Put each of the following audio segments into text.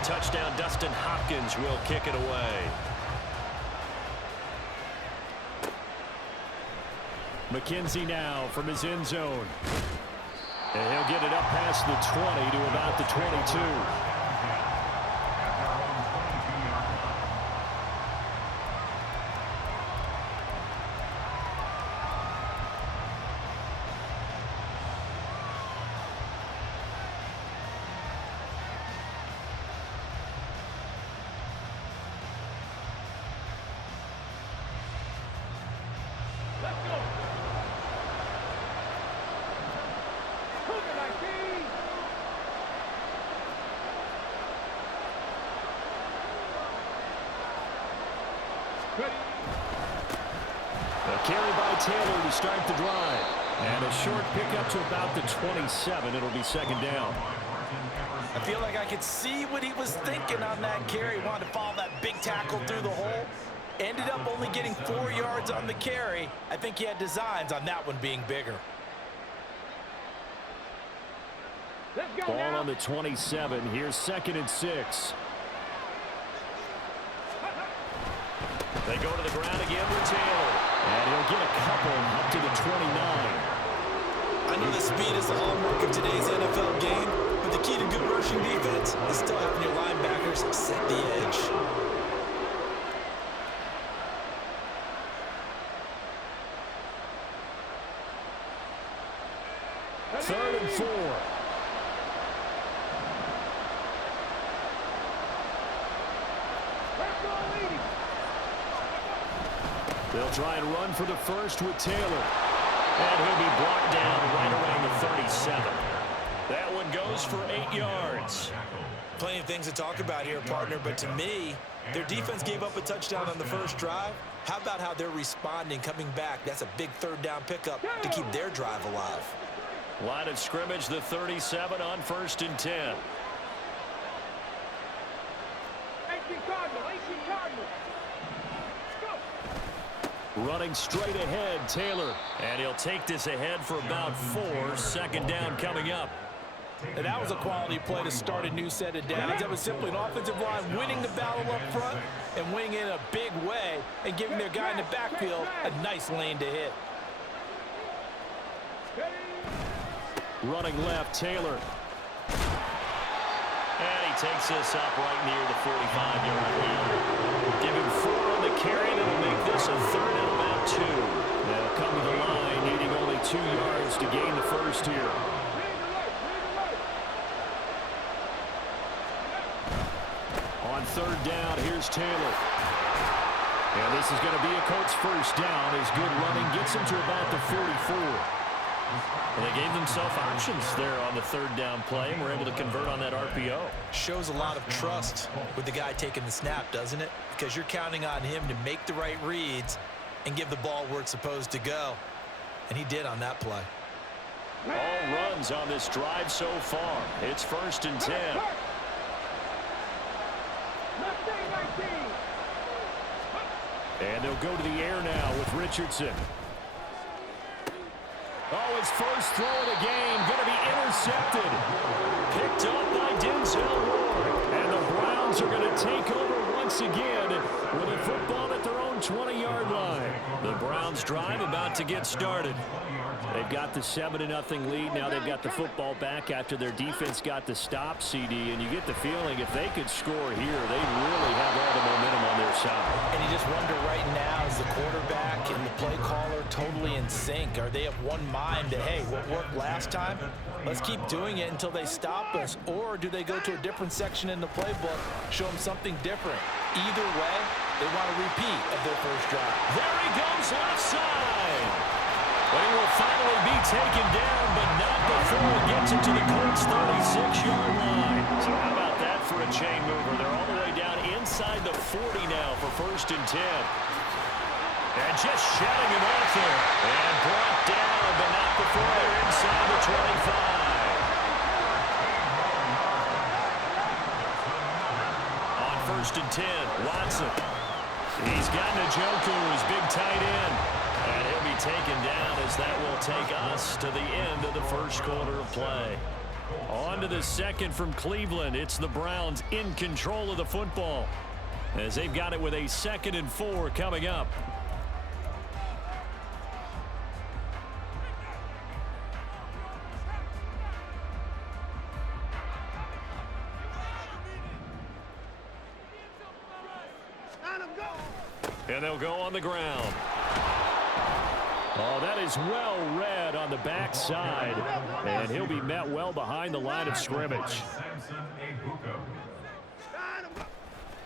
a touchdown. Dustin Hopkins will kick it away. McKenzie now from his end zone. And he'll get it up past the 20 to about the 22. A carry by Taylor to start the drive. And a short pickup to about the 27. It'll be second down. I feel like I could see what he was thinking on that carry. Wanted to follow that big tackle through the hole. Ended up only getting 4 yards on the carry. I think he had designs on that one being bigger. Ball on the 27. Here's 2nd and 6. They go to the ground again with Taylor. And he'll get a couple up to the 29. I know the speed is the hallmark of today's NFL game, but the key to good rushing defense is still having your linebackers set the edge. Third and 4. They'll try and run for the first with Taylor. And he'll be brought down right around the 37. That one goes for 8 yards. Plenty of things to talk about here, partner, but to me, their defense gave up a touchdown on the first drive. How about how they're responding, coming back? That's a big third down pickup to keep their drive alive. Line of scrimmage, the 37 on 1st and 10. Running straight ahead, Taylor. And he'll take this ahead for about 4. 2nd down coming up. And that was a quality play to start a new set of downs. That was simply an offensive line winning the battle up front and winning in a big way and giving their guy in the backfield a nice lane to hit. Running left, Taylor. And he takes this up right near the 45-yard line. Give him 4 on the carry, and it'll make this a 3rd and about 2. They'll come to the line, needing only 2 yards to gain the first here. On 3rd down, here's Taylor. And this is going to be a Colts first down. His good running gets him to about the 44. Well, they gave themselves options there on the 3rd down play, and were able to convert on that RPO. Shows a lot of trust with the guy taking the snap, doesn't it? Because you're counting on him to make the right reads and give the ball where it's supposed to go. And he did on that play. All runs on this drive so far. It's 1st and 10. And they'll go to the air now with Richardson. Oh, his first throw of the game going to be intercepted. Picked up by Denzel Ward. And the Browns are going to take over once again with a football at their own 20-yard line. The Browns drive about to get started. They've got the 7-0 lead. Now they've got the football back after their defense got the stop, CD. And you get the feeling if they could score here, they'd really have all the momentum on their side. And you just wonder right now, is the quarterback and the play caller totally in sync? Are they of one mind that, hey, what worked last time? Let's keep doing it until they stop us. Or do they go to a different section in the playbook, show them something different? Either way, they want a repeat of their first drive. There he goes left side. But he will finally be taken down, but not before it gets into the Colts' 36-yard line. So how about that for a chain mover? They're all the way down inside the 40 now for 1st and 10. And just shutting him off there. And brought down, but not before they're inside the 25. On 1st and 10, Watson. He's got Njoku, his big tight end. And he'll be taken down as that will take us to the end of the first quarter of play. On to the second from Cleveland. It's the Browns in control of the football as they've got it with a 2nd and 4 coming up. And they'll go on the ground. Oh, that is well read on the backside. And he'll be met well behind the line of scrimmage.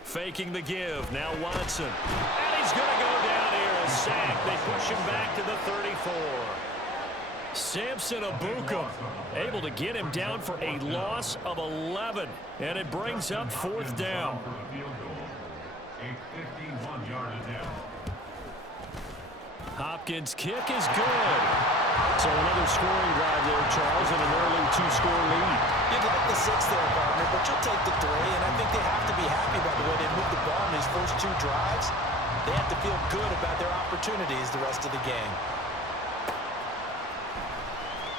Faking the give. Now Watson. And he's going to go down here. A sack. They push him back to the 34. Samson Ebukam able to get him down for a loss of 11. And it brings up 4th down. Hopkins' kick is good. So another scoring drive there, Charles, and an early 2-score lead. You'd like the 6 there, partner, but you'll take the 3, and I think they have to be happy about the way they moved the ball in these first 2 drives. They have to feel good about their opportunities the rest of the game.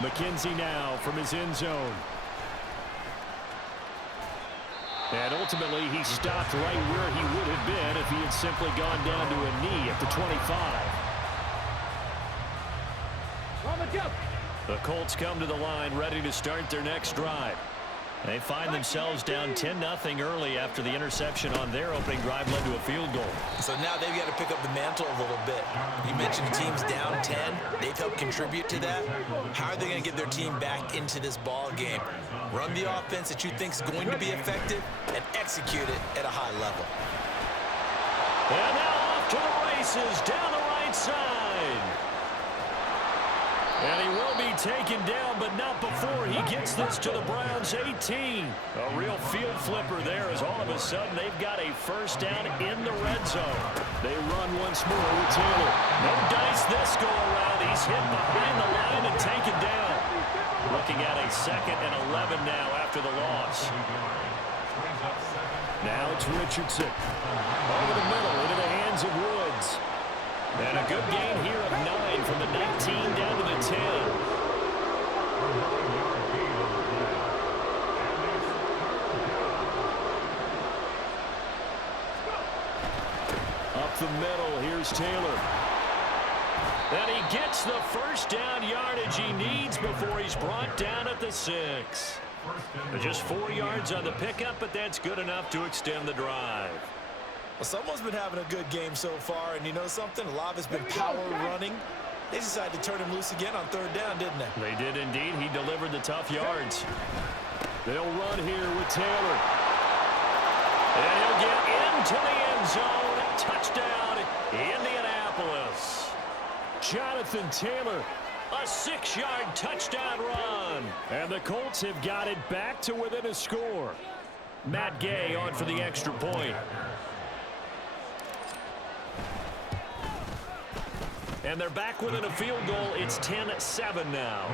McKenzie now from his end zone. And ultimately, he stopped right where he would have been if he had simply gone down to a knee at the 25. The Colts come to the line ready to start their next drive. They find themselves down 10-0 early after the interception on their opening drive led to a field goal. So now they've got to pick up the mantle a little bit. You mentioned the team's down 10. They've helped contribute to that. How are they going to get their team back into this ball game? Run the offense that you think is going to be effective and execute it at a high level. And now off to the races down the right side. And he will be taken down, but not before he gets this to the Browns' 18. A real field flipper there as all of a sudden they've got a 1st down in the red zone. They run once more with Taylor. No dice this go around. He's hit behind the line and taken down. Looking at a 2nd and 11 now after the loss. Now it's Richardson. Over the middle into the hands of Woods. And a good gain here of 9 from the 19 down to the 10. Up the middle, here's Taylor. And he gets the 1st down yardage he needs before he's brought down at the 6. Just 4 yards on the pickup, but that's good enough to extend the drive. Well, someone's been having a good game so far, and you know something? A lot of it's been power running. They decided to turn him loose again on 3rd down, didn't they? They did indeed. He delivered the tough yards. They'll run here with Taylor. And he'll get into the end zone. Touchdown, Indianapolis. Jonathan Taylor, a 6-yard touchdown run. And the Colts have got it back to within a score. Matt Gay on for the extra point. And they're back within a field goal. It's 10-7 now.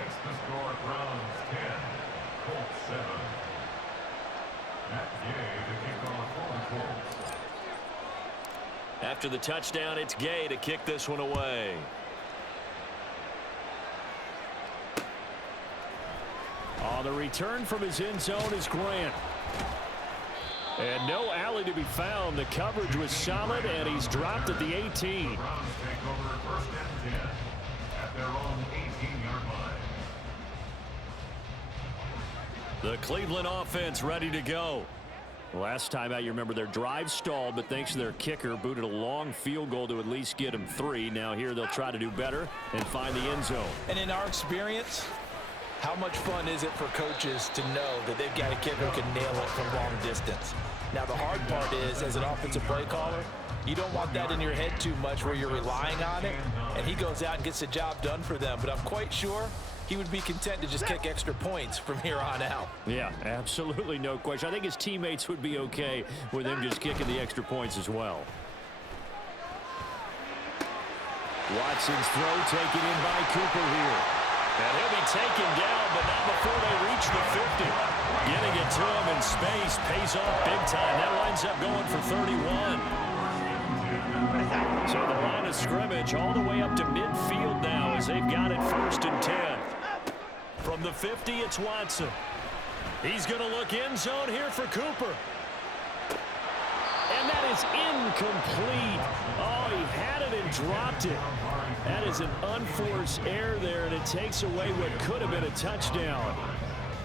After the touchdown, it's Gay to kick this one away. On the return from his end zone is Grant. And no alley to be found. The coverage was solid, and he's dropped at the 18. The Cleveland offense ready to go. Last time out, you remember their drive stalled, but thanks to their kicker, booted a long field goal to at least get them 3. Now here they'll try to do better and find the end zone. And in our experience, how much fun is it for coaches to know that they've got a kicker who can nail it from long distance? Now, the hard part is, as an offensive play caller, you don't want that in your head too much where you're relying on it, and he goes out and gets the job done for them. But I'm quite sure he would be content to just kick extra points from here on out. Yeah, absolutely no question. I think his teammates would be okay with him just kicking the extra points as well. Watson's throw taken in by Cooper here. And he'll be taken down, but not before they reach the 50. Getting it to him in space pays off big time. That winds up going for 31. So the line of scrimmage all the way up to midfield now as they've got it 1st and 10. From the 50, it's Watson. He's going to look end zone here for Cooper. And that is incomplete. Oh, he had it and dropped it. That is an unforced error there, and it takes away what could have been a touchdown.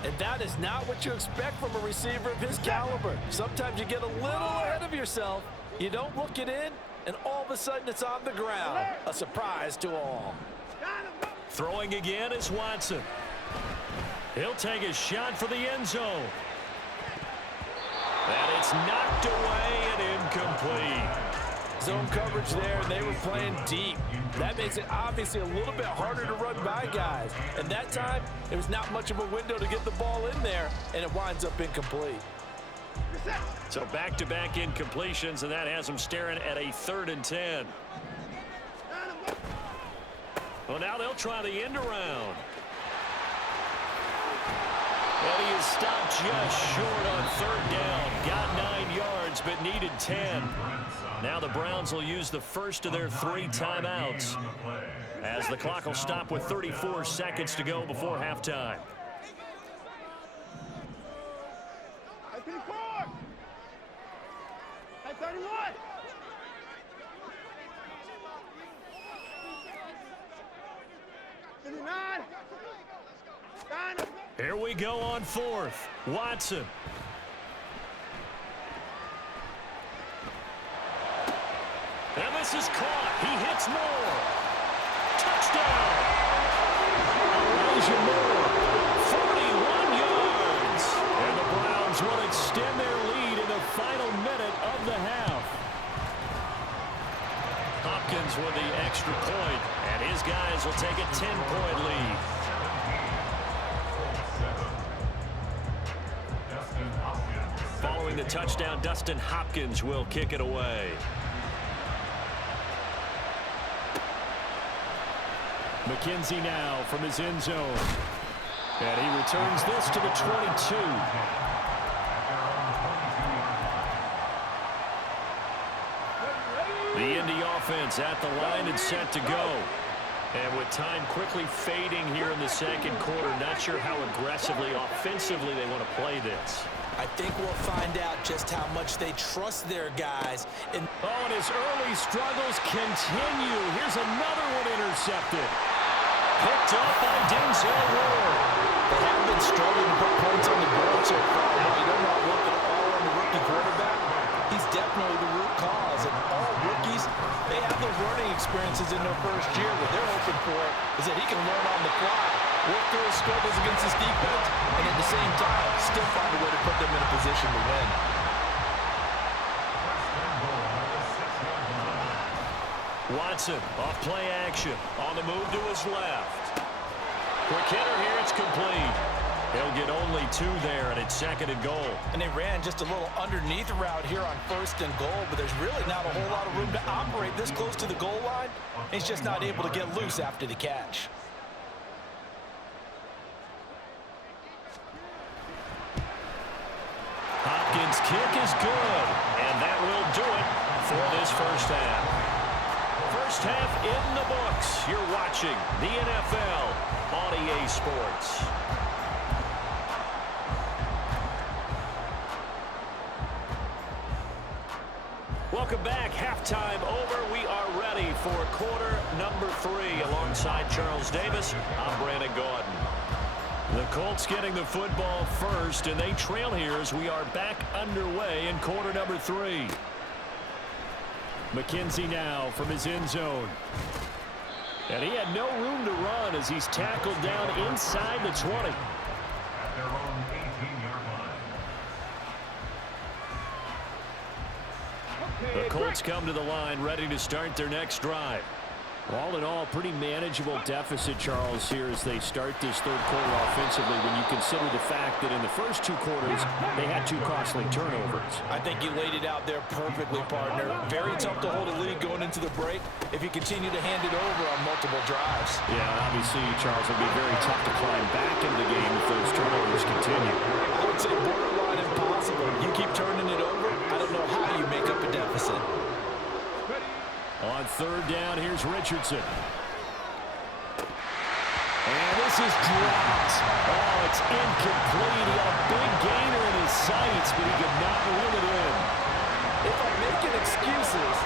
And that is not what you expect from a receiver of his caliber. Sometimes you get a little ahead of yourself. You don't look it in, and all of a sudden it's on the ground. A surprise to all. Throwing again is Watson. He'll take a shot for the end zone. And it's knocked away and incomplete. Zone coverage there, and they were playing deep. That makes it obviously a little bit harder to run by guys. And that time, there was not much of a window to get the ball in there, and it winds up incomplete. So back-to-back incompletions, and that has them staring at a 3rd and 10. Well, now they'll try the end around. And he is stopped just short on 3rd down. Got 9 yards, but needed 10. Now the Browns will use the first of their 3 timeouts, as the clock will stop with 34 seconds to go before halftime. Here we go on 4th. Watson. And this is caught. He hits Moore. Touchdown. Elijah Moore. 41 yards. And the Browns will extend their lead in the final minute of the half. Hopkins with the extra point, and his guys will take a 10-point lead. Following the touchdown, Dustin Hopkins will kick it away. McKenzie now from his end zone. And he returns this to the 22. The Indy offense at the line and set to go. And with time quickly fading here in the second quarter, not sure how aggressively, offensively they want to play this. I think we'll find out just how much they trust their guys. And his early struggles continue. Here's another one intercepted. Picked up by Denzel Ward. They have been struggling to put points on the board so far. But you don't want to look at all on the rookie quarterback. He's definitely the root cause. And all rookies, they have those learning experiences in their first year. What they're hoping for is that he can learn on the fly, work through his struggles against this defense, and at the same time, still find a way to put them in a position to win. Watson off play action. On the move to his left. Quick hitter here. It's complete. He'll get only 2 there, and it's 2nd and goal. And they ran just a little underneath route here on 1st and goal, but there's really not a whole lot of room to operate this close to the goal line. He's just not able to get loose after the catch. Hopkins' kick is good, and that will do it for this first half. First half in the books. You're watching the NFL on EA Sports. Welcome back. Halftime over. We are ready for quarter number 3. Alongside Charles Davis, I'm Brandon Gordon. The Colts getting the football first, and they trail here as we are back underway in quarter number 3. McKenzie now from his end zone. And he had no room to run as he's tackled down inside the 20. The Colts come to the line ready to start their next drive. All in all, pretty manageable deficit, Charles, here as they start this third quarter offensively when you consider the fact that in the first 2 quarters, they had 2 costly turnovers. I think you laid it out there perfectly, partner. Very tough to hold a lead going into the break if you continue to hand it over on multiple drives. Yeah, obviously, Charles, it'll be very tough to climb back into the game if those turnovers continue. I would say borderline impossible. You keep turning it over, I don't know how you make up a deficit. On 3rd down, here's Richardson. And this is dropped. Oh, it's incomplete. He had a big gainer in his sights, but he could not reel it in. If I'm making excuses,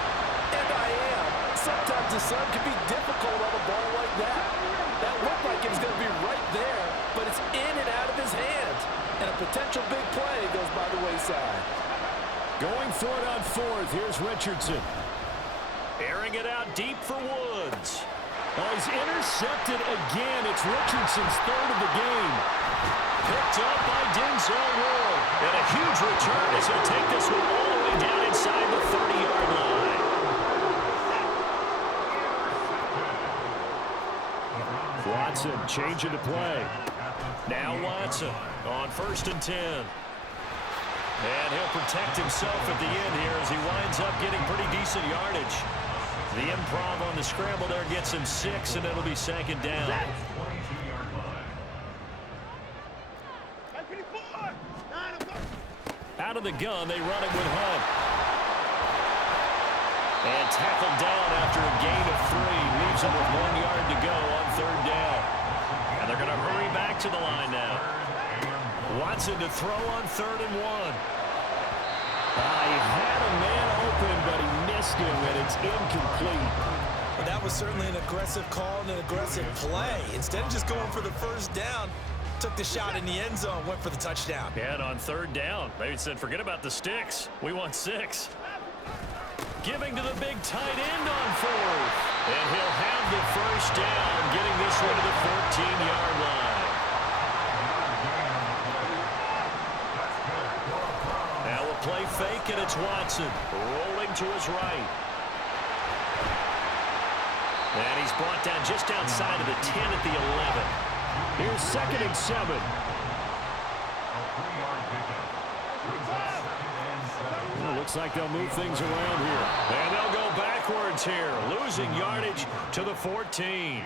and I am, sometimes the sun can be difficult on a ball like that. That looked like it was going to be right there, but it's in and out of his hands. And a potential big play goes by the wayside. Going for it on fourth. Here's Richardson. Airing it out deep for Woods. Oh, he's intercepted again. It's Richardson's third of the game. Picked up by Denzel Ward. And a huge return as he'll take this one all the way down inside the 30-yard line. Watson changing to play. Now Watson on 1st and 10. And he'll protect himself at the end here as he winds up getting pretty decent yardage. The improv on the scramble there gets him 6, and it'll be 2nd down. Out of the gun, they run it with Hunt. And tackled down after a gain of 3. Leaves him with 1 yard to go on 3rd down. And they're going to hurry back to the line now. Watson to throw on 3rd and 1. He had a man open, but he missed him, and it's incomplete. Well, that was certainly an aggressive call and an aggressive play. Instead of just going for the 1st down, took the shot in the end zone, went for the touchdown. Yeah, and on 3rd down, they said, forget about the sticks. We want 6. Giving to the big tight end on 4th. And he'll have the 1st down, getting this one to the 14-yard line. Now a play fake, and it's Watson rolling to his right. And he's brought down just outside of the 10 at the 11. Here's 2nd and 7. Well, looks like they'll move things around here. And they'll go backwards here, losing yardage to the 14.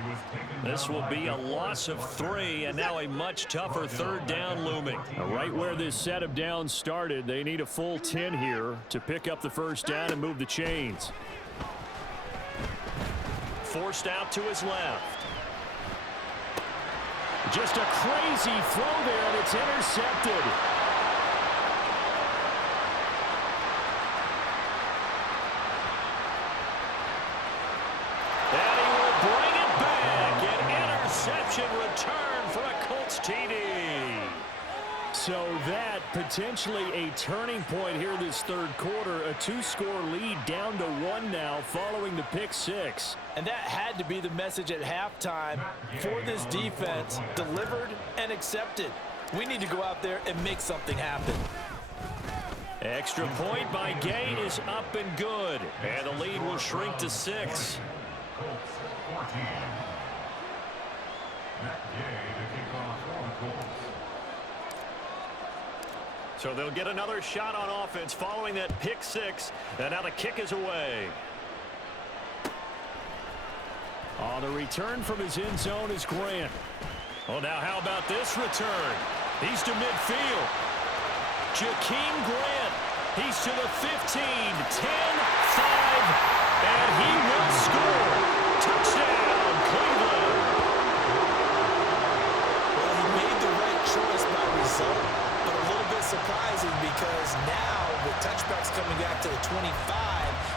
This will be a loss of 3, and now a much tougher 3rd down looming. Now, right where this set of downs started, they need a full 10 here to pick up the 1st down and move the chains. Forced out to his left. Just a crazy throw there, and it's intercepted. And he will bring it back. An interception return for a Colts TD. So that potentially a turning point here this 3rd quarter. A 2-score lead down to 1 now following the pick 6. And that had to be the message at halftime for this defense. Delivered and accepted. We need to go out there and make something happen. Extra point by Gay is up and good. And the lead will shrink to 6. So they'll get another shot on offense following that pick 6. And now the kick is away. On the return from his end zone is Grant. Oh, now how about this return? He's to midfield. Jakeem Grant. He's to the 15, 10, 5, and he will score. Touchdown, Cleveland. Well, he made the right choice by result, but a little bit surprising because now with touchbacks coming back to the 25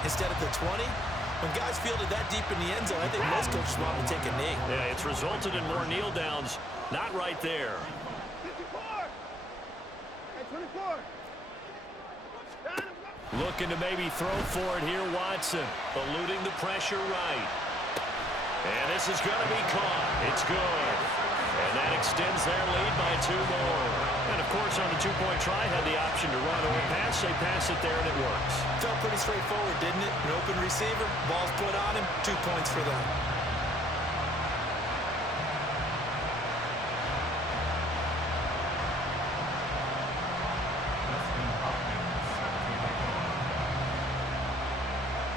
instead of the 20, when guys fielded that deep in the end zone, I think most coaches want to take a knee. Yeah, it's resulted in more kneel downs. Not right there. 24. Looking to maybe throw for it here, Watson. Eluding the pressure right. And this is going to be caught. It's good. And that extends their lead by 2 more. And, of course, on the 2-point try, had the option to run or pass. They pass it there, and it works. Felt pretty straightforward, didn't it? An open receiver, ball's put on him, 2 points for them.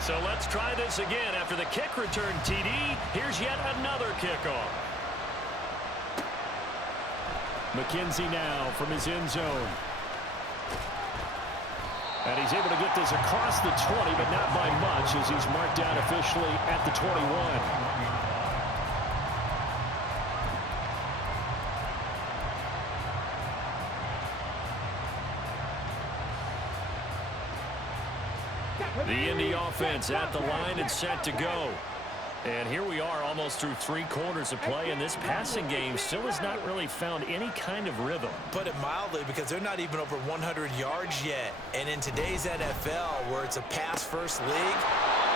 So let's try this again. After the kick return TD, here's yet another kickoff. McKenzie now from his end zone. And he's able to get this across the 20, but not by much as he's marked down officially at the 21. The Indy offense at the line and set to go. And here we are almost through 3 quarters of play, and this passing game still has not really found any kind of rhythm. Put it mildly, because they're not even over 100 yards yet. And in today's NFL, where it's a pass-first league,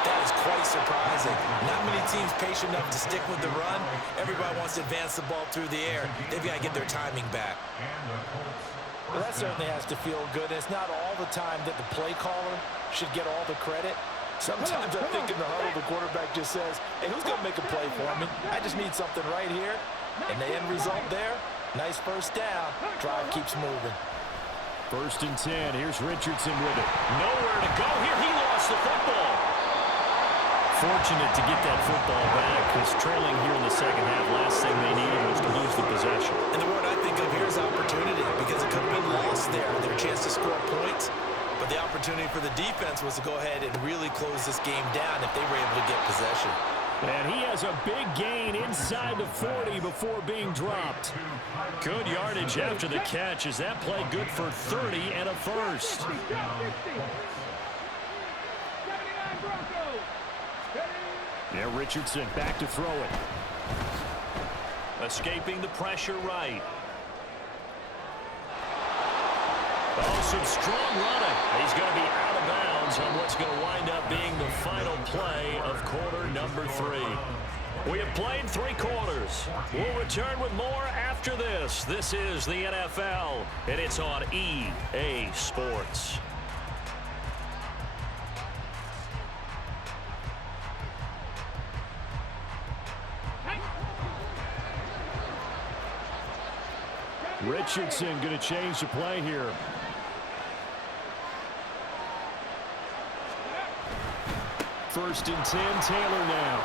that is quite surprising. Not many teams patient enough to stick with the run. Everybody wants to advance the ball through the air. They've got to get their timing back. Well, that certainly has to feel good. It's not all the time that the play caller should get all the credit. Sometimes I think in the huddle, the quarterback just says, hey, who's going to make a play for me? I just need something right here. And the end result there, nice first down. Drive keeps moving. 1st and 10. Here's Richardson with it. Nowhere to go here. He lost the football. Fortunate to get that football back, because trailing here in the second half, last thing they needed was to lose the possession. And the word I think of here is opportunity, because it could have been lost there. Their chance to score points. But the opportunity for the defense was to go ahead and really close this game down if they were able to get possession. And he has a big gain inside the 40 before being dropped. Good yardage after the catch. Is that play good for 30 and a first? Yeah, Richardson back to throw it. Escaping the pressure right. Oh, some strong running. He's going to be out of bounds on what's going to wind up being the final play of quarter number 3. We have played 3 quarters. We'll return with more after this. This is the NFL, and it's on EA Sports. Richardson going to change the play here. First and 10, Taylor now.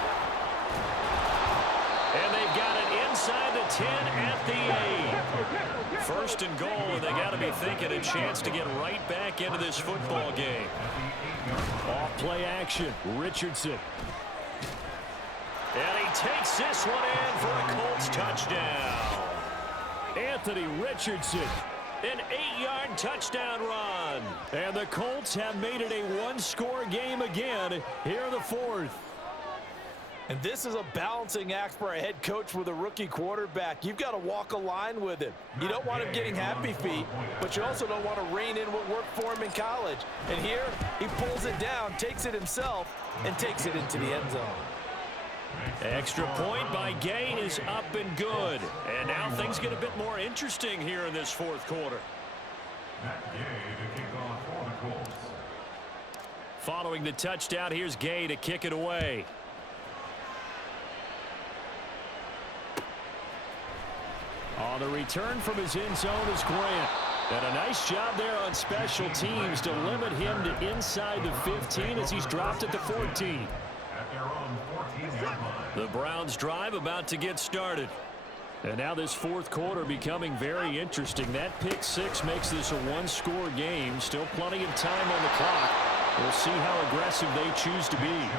And they've got it inside the 10 at the 8. First and goal, and they got to be thinking a chance to get right back into this football game. Off play action, Richardson. And he takes this one in for a Colts touchdown. Anthony Richardson. An 8-yard touchdown run. And the Colts have made it a 1-score game again here in the 4th. And this is a balancing act for a head coach with a rookie quarterback. You've got to walk a line with him. You don't want him getting happy feet, but you also don't want to rein in what worked for him in college. And here, he pulls it down, takes it himself, and takes it into the end zone. Extra point by Gay is up and good. And now things get a bit more interesting here in this 4th quarter. Following the touchdown, here's Gay to kick it away. On the return from his end zone is Grant. And a nice job there on special teams to limit him to inside the 15 as he's dropped at the 14. The Browns drive about to get started. And now this 4th quarter becoming very interesting. That pick 6 makes this a 1-score game. Still plenty of time on the clock. We'll see how aggressive they choose to be.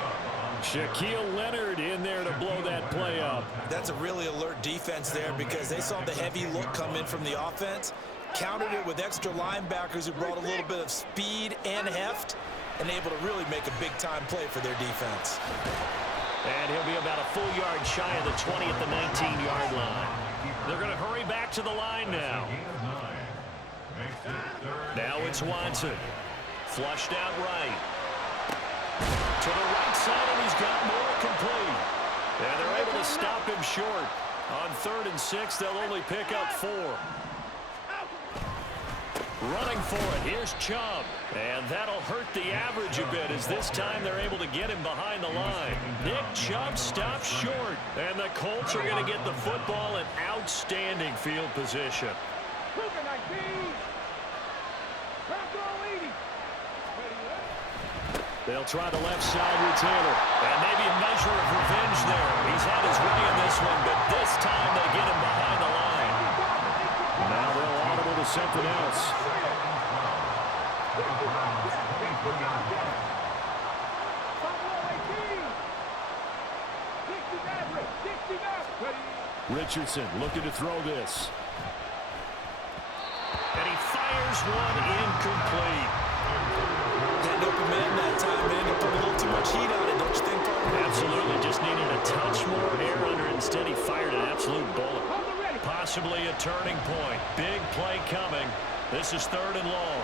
Shaquille Leonard in there to blow that play up. That's a really alert defense there, because they saw the heavy look come in from the offense, countered it with extra linebackers who brought a little bit of speed and heft, and able to really make a big-time play for their defense. And he'll be about a full yard shy of the 20 at the 19-yard line. They're going to hurry back to the line now. Now it's Watson. Flushed out right. To the right side, and he's got more complete. And they're able to stop him short. On 3rd and 6, they'll only pick up 4. Running for it, here's Chubb. And that'll hurt the average a bit, as this time they're able to get him behind the line. Nick Chubb stops short. And the Colts are going to get the football in outstanding field position. They'll try the left side with Taylor. And maybe a measure of revenge there. He's had his way in this one, but this time they get him behind the line. Now they'll audible to something else. Richardson looking to throw this. And he fires one incomplete. Had an open man that time. turning point. Big play coming. This is 3rd and long.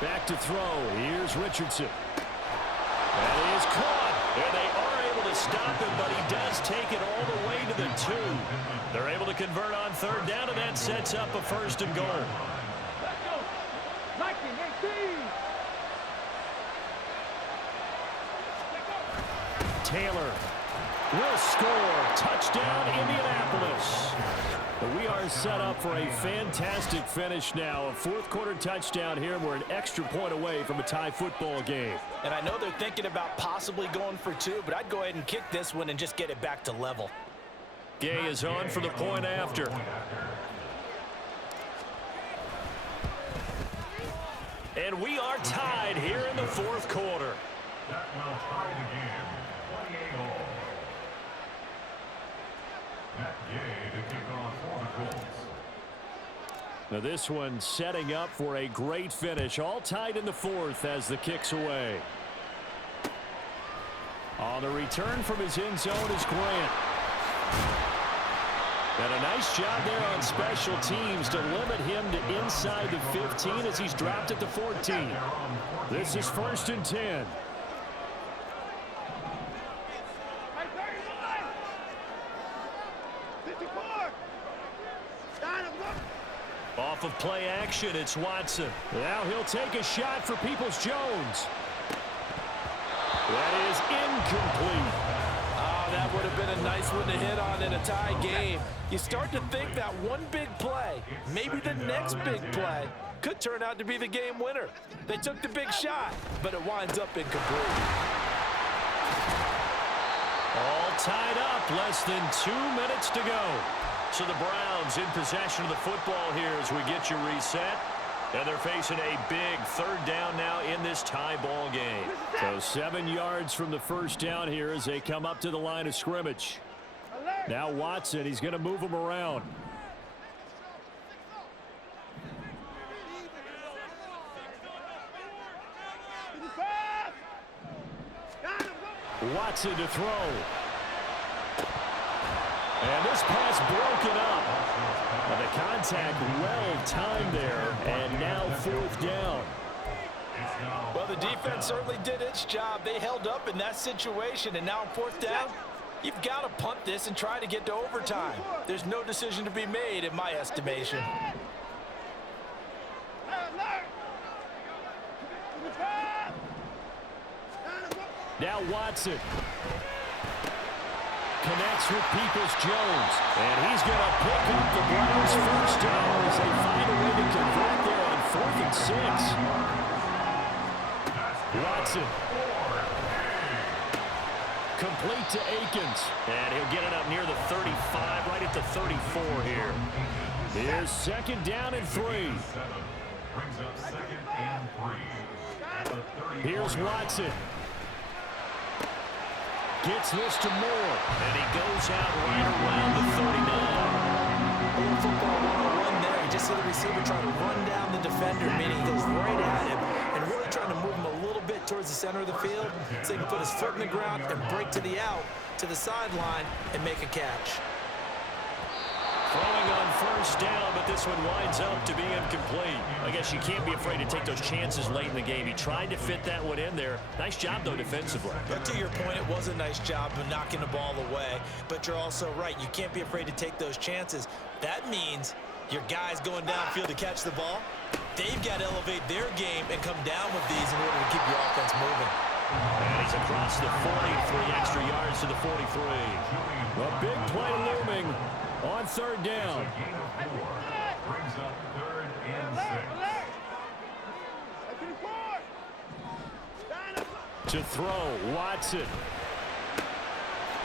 Back to throw. Here's Richardson. That is caught. And they are able to stop him, but he does take it all the way to the 2. They're able to convert on 3rd down, and that sets up a 1st and goal. Taylor will score. Touchdown, Indianapolis. But we are set up for a fantastic finish now. A 4th quarter touchdown here. We're an extra point away from a tie football game. And I know they're thinking about possibly going for 2, but I'd go ahead and kick this one and just get it back to level. Gay is on for the point after. And we are tied here in the 4th quarter. That will tie the game. 28-all. Matt Gay to kick off for the Colts. Now this one setting up for a great finish. All tied in the 4th as the kick's away. On the return from his end zone is Grant. And a nice job there on special teams to limit him to inside the 15 as he's dropped at the 14. This is 1st and 10. Off of play action, it's Watson. Now he'll take a shot for Peoples-Jones. That is incomplete. Oh, that would have been a nice one to hit on in a tie game. You start to think that one big play, maybe the next big play, could turn out to be the game winner. They took the big shot, but it winds up incomplete. All tied up, less than 2 minutes to go. So the Browns in possession of the football here as we get you reset. And they're facing a big 3rd down now in this tie ball game. So 7 yards from the 1st down here as they come up to the line of scrimmage. Now Watson, he's going to move him around. Watson to throw. And this pass broken up. And the contact well timed there. And now 4th down. Well, the defense certainly did its job. They held up in that situation. And now on 4th down, you've got to punt this and try to get to overtime. There's no decision to be made in my estimation. Now Watson connects with Peoples-Jones. And he's going to pick up the Browns' 1st down as they find a way to convert there on 4th and 6. Watson. Complete to Akins. And he'll get it up near the 35, right at the 34 here. Here's 2nd down and 3. Brings up 2nd and 3. Here's Watson. Gets this to Moore. And he goes out right around the 39. A little football 101 there. You just see the receiver trying to run down the defender, meaning he goes right at him and really trying to move him a little bit towards the center of the field so he can put his foot in the ground and break to the out, to the sideline, and make a catch. Throwing on 1st down, but this one winds up to be incomplete. I guess you can't be afraid to take those chances late in the game. He tried to fit that one in there. Nice job, though, defensively. But to your point, it was a nice job of knocking the ball away. But you're also right. You can't be afraid to take those chances. That means your guys going downfield to catch the ball, they've got to elevate their game and come down with these in order to keep your offense moving. And he's across the 40, 3 extra yards to the 43. A big play looming on 3rd down. Brings up 3rd and 6. To throw, Watson.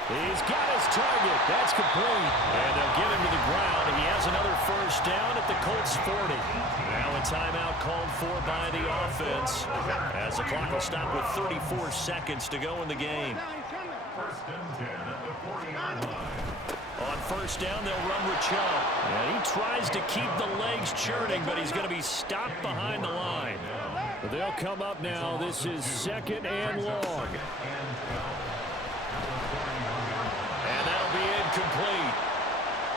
He's got his target. That's complete. And they'll get him to the ground. He has another 1st down at the Colts 40. Now a timeout called for by the offense as the clock will stop with 34 seconds to go in the game. 1st and 10 at the 40-yard line. On 1st down, they'll run Rachel. And he tries to keep the legs churning, but he's going to be stopped behind the line. They'll come up now. This is 2nd and long. And that'll be incomplete.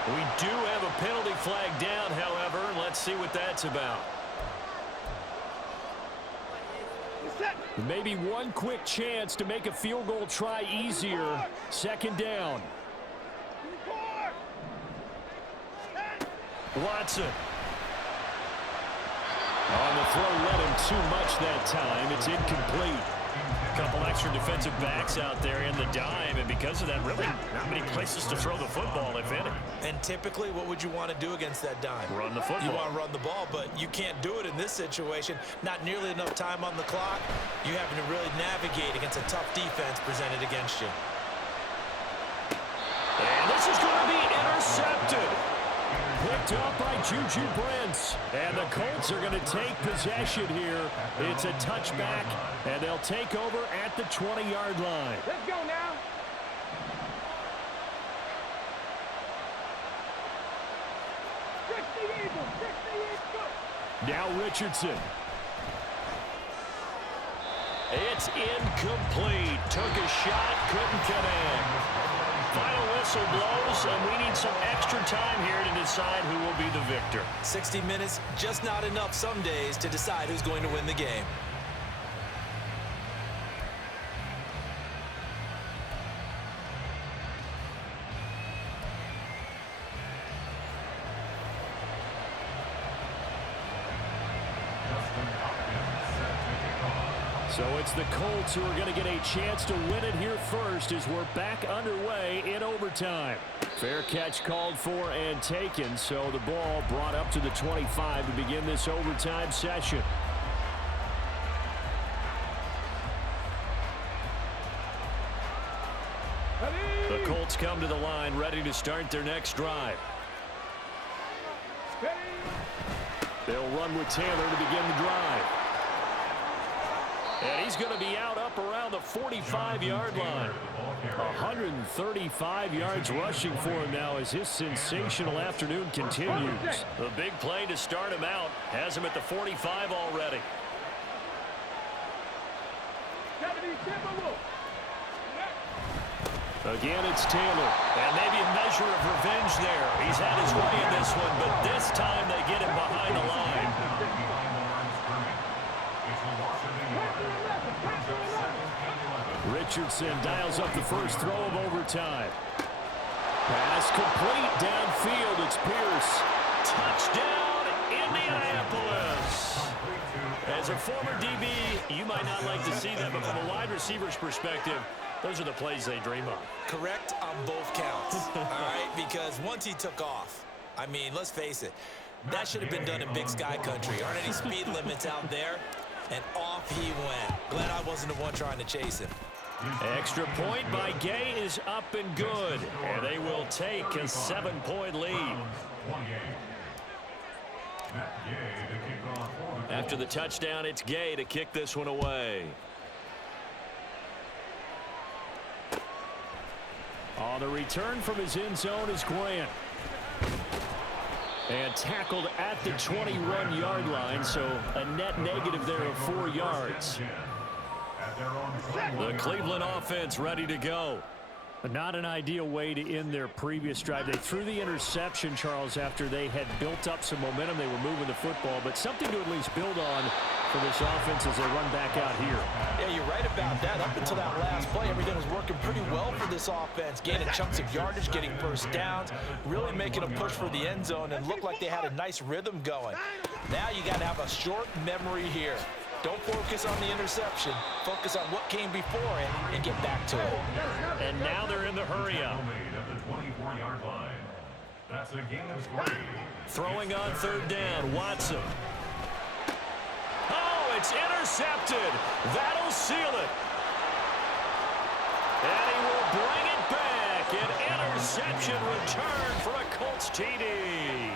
We do have a penalty flag down, however. Let's see what that's about. Maybe one quick chance to make a field goal try easier. 2nd down. Watson. On the throw, let him too much that time. It's incomplete. A couple extra defensive backs out there in the dime, and because of that, really not many places to throw the football, if any. And typically, what would you want to do against that dime? Run the football. You want to run the ball, but you can't do it in this situation. Not nearly enough time on the clock. You having to really navigate against a tough defense presented against you. And this is going to be intercepted. Picked up by Juju Brents. And the Colts are going to take possession here. It's a touchback, and they'll take over at the 20-yard line. Let's go now. Now Richardson. It's incomplete. Took a shot, couldn't connect. Final whistle blows, and we need some extra time here to decide who will be the victor. 60 minutes, just not enough some days to decide who's going to win the game. So it's the Colts who are going to get a chance to win it here first as we're back underway in overtime. Fair catch called for and taken, so the ball brought up to the 25 to begin this overtime session. The Colts come to the line ready to start their next drive. They'll run with Taylor to begin the drive. And he's going to be out up around the 45-yard line. 135 yards rushing for him now as his sensational afternoon continues. The big play to start him out has him at the 45 already. Again, it's Taylor. And maybe a measure of revenge there. He's had his way in this one, but this time they get him behind the line. Richardson dials up the first throw of overtime. Pass complete downfield. It's Pierce. Touchdown, Indianapolis. As a former DB, you might not like to see that, but from a wide receiver's perspective, those are the plays they dream of. Correct on both counts, all right? Because once he took off, I mean, let's face it, that should have been done in Big Sky Country. Aren't any speed limits out there? And off he went. Glad I wasn't the one trying to chase him. Extra point by Gay is up and good. And they will take a 7-point lead. After the touchdown, it's Gay to kick this one away. On the return from his end zone is Grant. And tackled at the 21-yard line, so a net negative there of 4 yards. The Cleveland offense ready to go. Not an ideal way to end their previous drive. They threw the interception, Charles, after they had built up some momentum. They were moving the football, but something to at least build on for this offense as they run back out here. Yeah, you're right about that. Up until that last play, everything was working pretty well for this offense. Gaining chunks of yardage, getting first downs, really making a push for the end zone, and looked like they had a nice rhythm going. Now you got to have a short memory here. Don't focus on the interception. Focus on what came before it and get back to it. And now they're in the hurry-up. Throwing on third down, Watson. Oh, it's intercepted. That'll seal it. And he will bring it back. An interception return for a Colts TD.